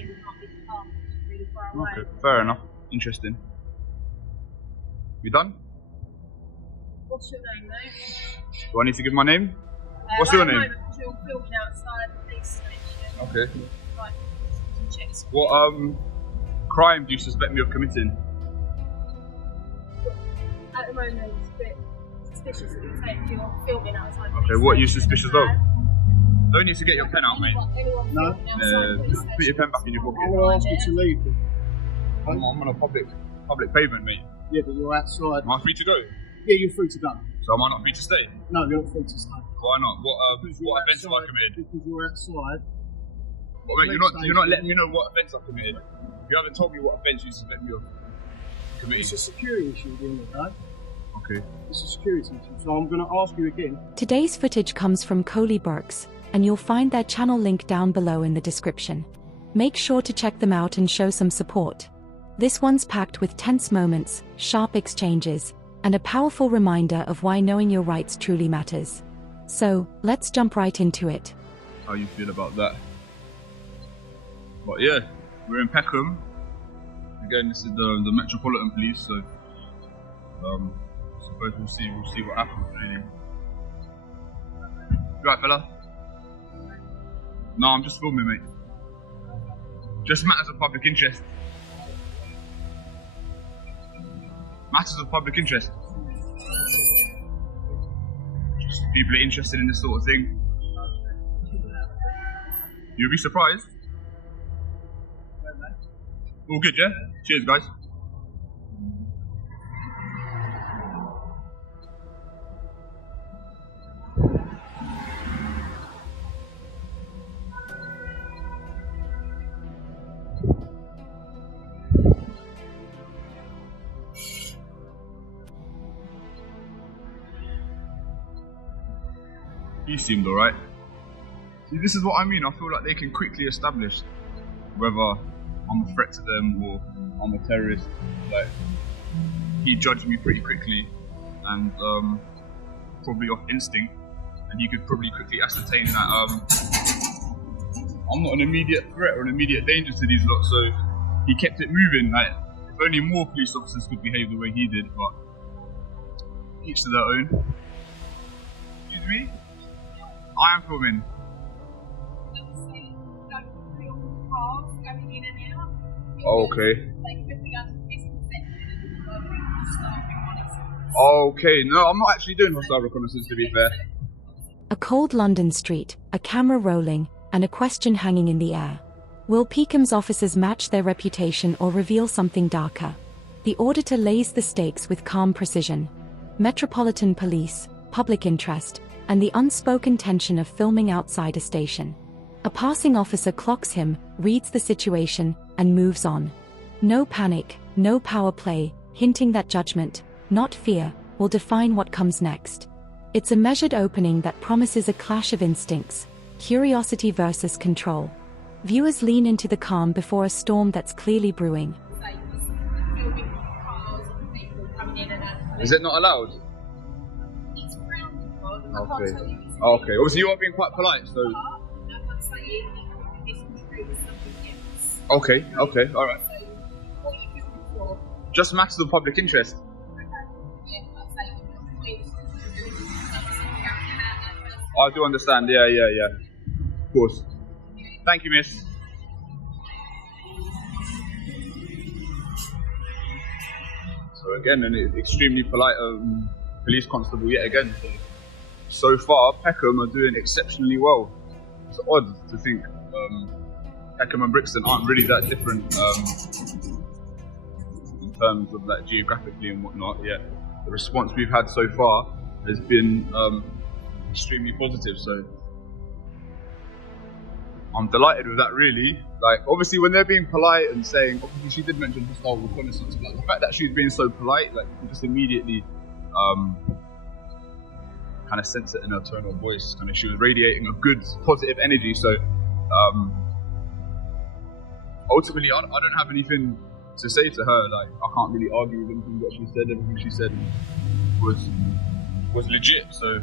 in, can't be far, really far away. Okay, fair enough. Interesting. You done? What's your name, mate? Do I need to give my name? What's your name? At the moment, you're filming outside the police station. Okay. Right, check. What crime do you suspect me of committing? At the moment, it's a bit suspicious that you're filming outside. Okay, what are you suspicious of? Don't need to get your pen out, mate. No. Just put your pen back in your pocket. I will ask you to leave. I'm on a public pavement, mate. Yeah, but you're outside. Am I free to go? Yeah, you're free to go. So am I not free to stay? No, you're not free to stay. Why not? What offence have I committed? Because you're outside. Well, mate, you're not letting me know what offence I've committed. You haven't told me what offence you suspect me of committing. It's a security issue, isn't it, right? Okay. It's a security issue, so I'm going to ask you again. Today's footage comes from Coley Burks, and you'll find their channel link down below in the description. Make sure to check them out and show some support. This one's packed with tense moments, sharp exchanges, and a powerful reminder of why knowing your rights truly matters. So, let's jump right into it. How you feel about that? But yeah, we're in Peckham. Again, this is the Metropolitan Police, so suppose we'll see what happens really. You right, fella? No, I'm just filming, mate. Just matters of public interest. Matters of public interest. Just people are interested in this sort of thing. You'll be surprised. All good, yeah? Cheers, guys. He seemed alright. See, this is what I mean. I feel like they can quickly establish whether I'm a threat to them or I'm a terrorist. Like, he judged me pretty quickly and probably off instinct, and he could probably quickly ascertain that I'm not an immediate threat or an immediate danger to these lot, so he kept it moving. Like, if only more police officers could behave the way he did, but each to their own. Excuse me? I am filming. Oh, okay. Okay, no, I'm not actually doing hostile reconnaissance, to be fair. A cold London street, a camera rolling, and a question hanging in the air. Will Peckham's officers match their reputation or reveal something darker? The auditor lays the stakes with calm precision. Metropolitan Police, public interest, and the unspoken tension of filming outside a station. A passing officer clocks him, reads the situation, and moves on. No panic, no power play, hinting that judgment, not fear, will define what comes next. It's a measured opening that promises a clash of instincts, curiosity versus control. Viewers lean into the calm before a storm that's clearly brewing. Is it not allowed? Okay. Okay. Obviously, you are being quite polite, so. Okay. Okay. All right. Just matters of public interest. I do understand. Yeah. Of course. Thank you, miss. So again, an extremely polite police constable yet again. So far, Peckham are doing exceptionally well. It's odd to think Peckham and Brixton aren't really that different in terms of like geographically and whatnot. Yet the response we've had so far has been extremely positive. So I'm delighted with that, really. Like, obviously, when they're being polite and saying, obviously, she did mention hostile reconnaissance, but the fact that she's being so polite, like, you just immediately kind of sense it in her tone of voice. Kind of, she was radiating a good, positive energy. So, ultimately, I don't have anything to say to her. Like, I can't really argue with anything that she said. Everything she said was legit. So,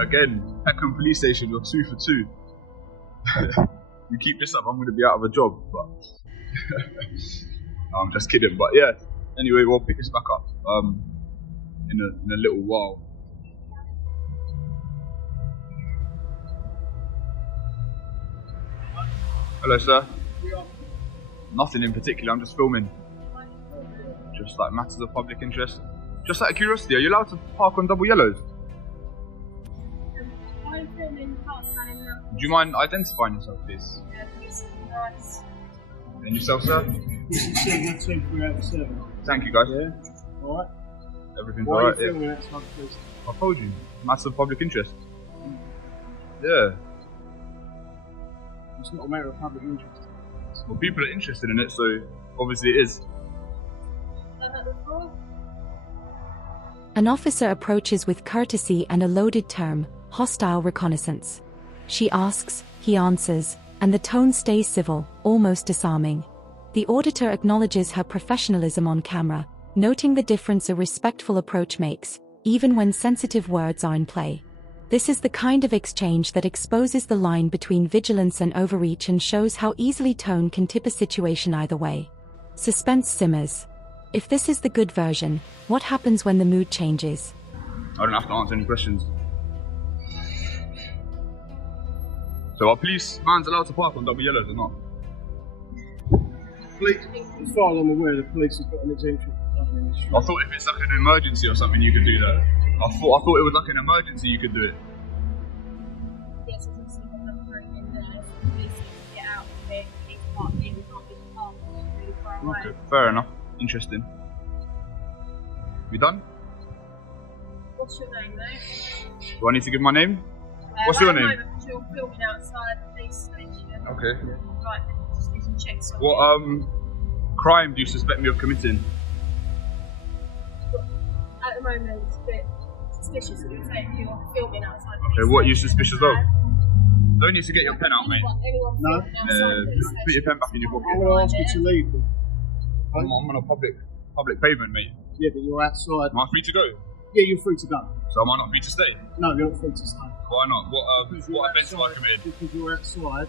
again, Peckham Police Station, you're 2 for 2. you keep this up, I'm going to be out of a job. But no, I'm just kidding. But yeah, anyway, we'll pick this back up in a little while. Hello, sir. Nothing in particular. I'm just filming. Just like matters of public interest. Just out of curiosity, are you allowed to park on double yellows? I'm filming part-time now. Do you mind identifying yourself, please? Nice. And yourself, sir? This is segment 2 out of 7. Thank you, guys. Yeah? Alright? Everything's Why alright. are you Yeah. filming outside the police? I told you. Matters of public interest. Yeah. It's not a matter of public interest. Well, people are interested in it, so obviously it is. An officer approaches with courtesy and a loaded term, hostile reconnaissance. She asks, he answers, and the tone stays civil, almost disarming. The auditor acknowledges her professionalism on camera, noting the difference a respectful approach makes, even when sensitive words are in play. This is the kind of exchange that exposes the line between vigilance and overreach and shows how easily tone can tip a situation either way. Suspense simmers. If this is the good version, what happens when the mood changes? I don't have to answer any questions. So are police vans allowed to park on double yellows or not? Police, as far as I'm aware, the police have got an exemption. I thought if it's like an emergency or something you could do that. I thought it was like an emergency you could do it. Yes, it's obviously the number in there. So police get out of it. Police park in, can't be parked really far away. Okay, fair enough. Interesting. We done? What's your name, mate? Do I need to give my name? What's your name? At the moment, you're filming outside the police station. Okay. Right, just do some checks on What you. crime do you suspect me of committing? At the moment, it's a bit suspicious that you're filming outside the Okay, police what are you station. suspicious of? Don't need to get your pen out, mate. Anyone No. filming outside the police Put your station pen back in your is pocket. I'm going to ask you to leave. I'm on a public pavement, mate. Yeah, but you're outside. Am I free to go? Yeah, you're free to go. So am I not free to stay? No, you're not free to stay. Why not? Because What you're offence have I outside- committed? Because you're outside.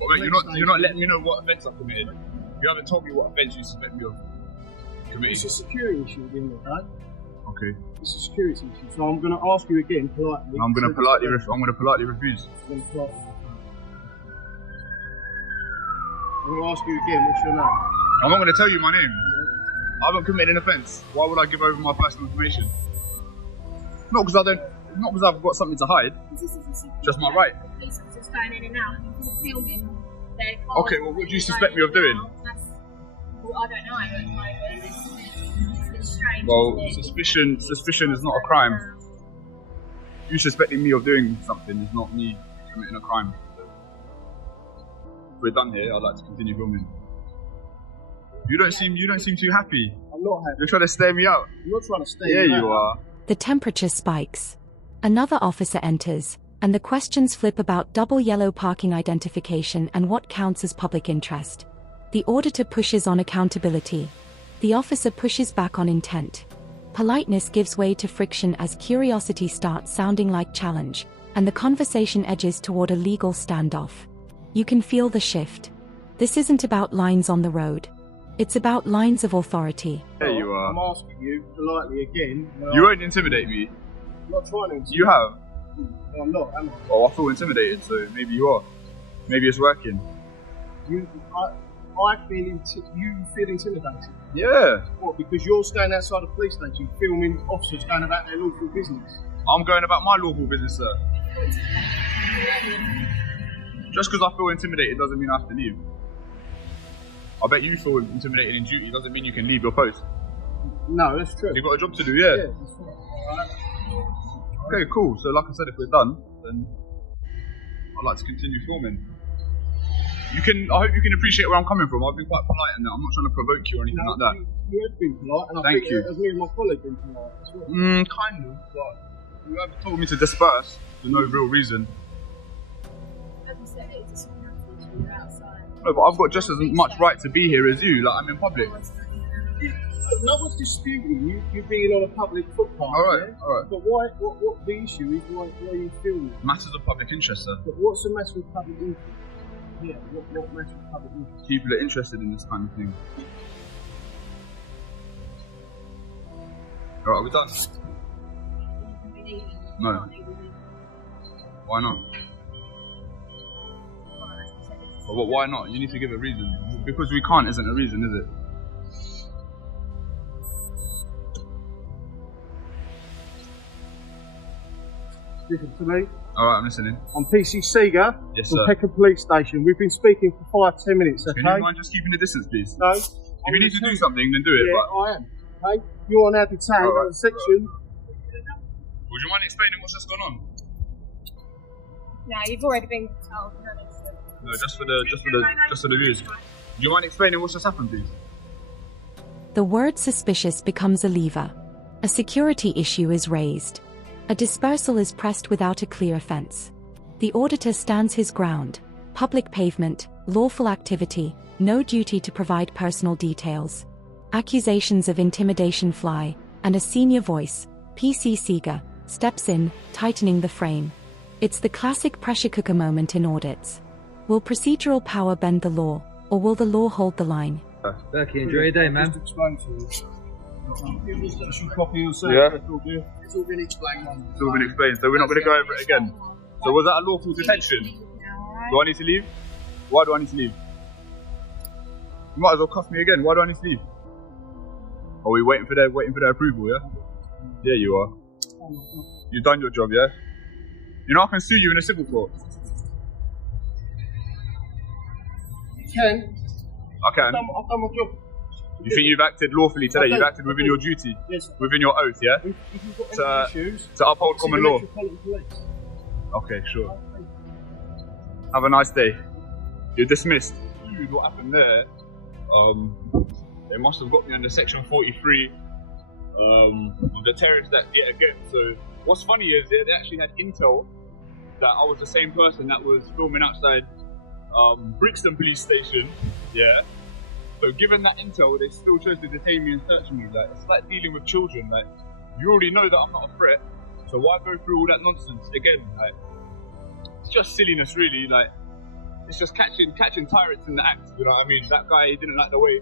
Well, wait, you're not letting me know what offence I've committed. You haven't told me what offence you suspect me of It's a committing. security issue at the end of the day. Okay. It's a security issue. So I'm going to ask you again politely. I'm gonna politely refuse. I'm going to politely. I'm going to ask you again, what's your name? I'm not gonna tell you my name. I haven't committed an offence. Why would I give over my personal information? Not because I've got something to hide. Just my right. The police officers going in and out, and you're filming their cars. Okay, well, what do you suspect me of doing? Well, I don't know at the moment. It's a bit strange. Well, isn't it? suspicion is not a crime. You suspecting me of doing something is not me committing a crime. If we're done here, I'd like to continue filming. You don't seem too happy. I'm not happy. You're trying to stare me out. I'm not trying to stay Yeah, in you that. are. The temperature spikes. Another officer enters, and the questions flip about double yellow parking identification and what counts as public interest. The auditor pushes on accountability. The officer pushes back on intent. Politeness gives way to friction as curiosity starts sounding like challenge, and the conversation edges toward a legal standoff. You can feel the shift. This isn't about lines on the road. It's about lines of authority. There you I'm are. asking you politely again. You won't intimidate me. I'm not trying to. You have. No, I'm not, am I? Oh, I feel intimidated, so maybe you are. Maybe it's working. I feel you feel intimidated. Yeah. What? Because you're standing outside a police station filming officers going about their lawful business. I'm going about my lawful business, sir. Just because I feel intimidated doesn't mean I have to leave. I bet you feel intimidated in duty doesn't mean you can leave your post. No, that's true. You've got a job to do, yeah. Yeah, that's right. Okay, cool. So like I said, if we're done, then I'd like to continue filming. I hope you can appreciate where I'm coming from. I've been quite polite in that. I'm not trying to provoke you or anything like that. You have been polite, and I Thank think you. as me and my colleague been polite as well. Kind of, but you have told me to disperse for no real reason. As you said, it's a security issue. You're outside. No, but I've got just as much right to be here as you. Like, I'm in public. No one's disputing you being on a public footpath. Alright, yeah? alright. But why? What the issue is? Why are you filming? Matters of public interest, sir. But what's the matter with public interest? Yeah, what matters public interest? People are interested in this kind of thing. Alright, are we done? No. Why not? But why not? You need to give a reason. Because we can't isn't a reason, is it? Listen to me. Alright, I'm listening. I'm PC Seeger Yes, from sir. Peckham Police Station. We've been speaking for 5-10 minutes, okay? Can you mind just keeping the distance, please? No. If you need to do something, then do it. Yeah, But I am. Okay? You're now detained Alright. under section. would you mind explaining what's just gone on? No, you've already been told. No, just for the views. Do you mind explaining what's just happened, please? The word suspicious becomes a lever. A security issue is raised. A dispersal is pressed without a clear offence. The auditor stands his ground. Public pavement, lawful activity, no duty to provide personal details. Accusations of intimidation fly, and a senior voice, PC Seeger, steps in, tightening the frame. It's the classic pressure cooker moment in audits. Will procedural power bend the law, or will the law hold the line? Becky, enjoy your day, man. Just explain to you. That's your copy of the Yeah. record, yeah? It's all been explained. It's all been explained, so we're not going to go over it again. So was that a lawful detention? Do I need to leave? Why do I need to leave? You might as well cuff me again. Why do I need to leave? Are we waiting for their approval? Yeah. Yeah, you are. You've done your job, yeah. You know I can sue you in a civil court. You can. I can. I've done my job. You think you've acted lawfully today? I've You've done- acted within your duty, Yes. within your oath, yeah. If you've got any issues, To uphold see the common law. Metropolitan Police. Okay, sure. Have a nice day. You're dismissed. Dude, what happened there? They must have got me under section 43 of the terrorist act yet again. So what's funny is they actually had intel that I was the same person that was filming outside Brixton police station. Yeah. So given that intel, they still chose to detain me and search me. Like, it's like dealing with children. Like, you already know that I'm not a threat, so why go through all that nonsense again? Like, it's just silliness, really. Like, it's just catching tyrants in the act. You know what I mean? That guy, he didn't like the way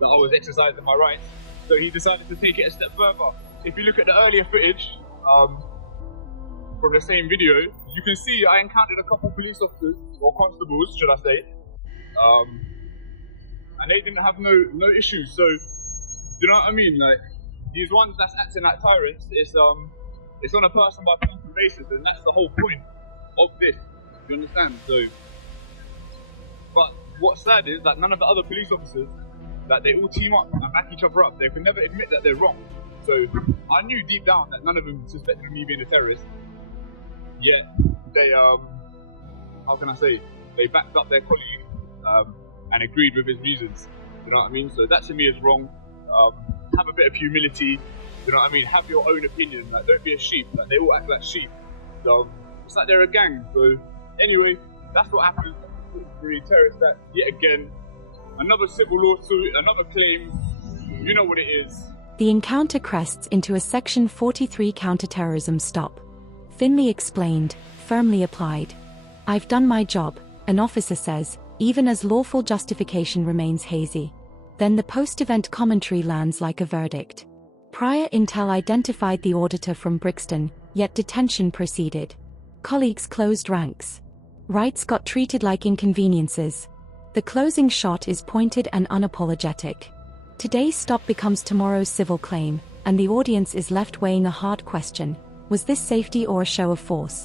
that I was exercising my rights, so he decided to take it a step further. If you look at the earlier footage from the same video, you can see I encountered a couple of police officers, or constables, should I say, and they didn't have no issues. So, you know what I mean? Like, these ones that's acting like tyrants, it's on a person by person basis, and that's the whole point of this. You understand? So, but what's sad is that none of the other police officers, that they all team up and back each other up. They can never admit that they're wrong. So I knew deep down that none of them suspected me being a terrorist. Yet they, how can I say? They backed up their colleague and agreed with his reasons. You know what I mean? So that to me is wrong. Have a bit of humility. You know what I mean? Have your own opinion. Like, don't be a sheep. Like, they all act like sheep. So it's like they're a gang. So anyway, that's what happened. For the terrorist act yet again. Another civil lawsuit, another claim. You know what it is. The encounter crests into a Section 43 counter-terrorism stop. Thinly explained, firmly applied. I've done my job, an officer says, even as lawful justification remains hazy. Then the post-event commentary lands like a verdict. Prior intel identified the auditor from Brixton, yet detention proceeded. Colleagues closed ranks. Rights got treated like inconveniences. The closing shot is pointed and unapologetic. Today's stop becomes tomorrow's civil claim, and the audience is left weighing a hard question. Was this safety or a show of force?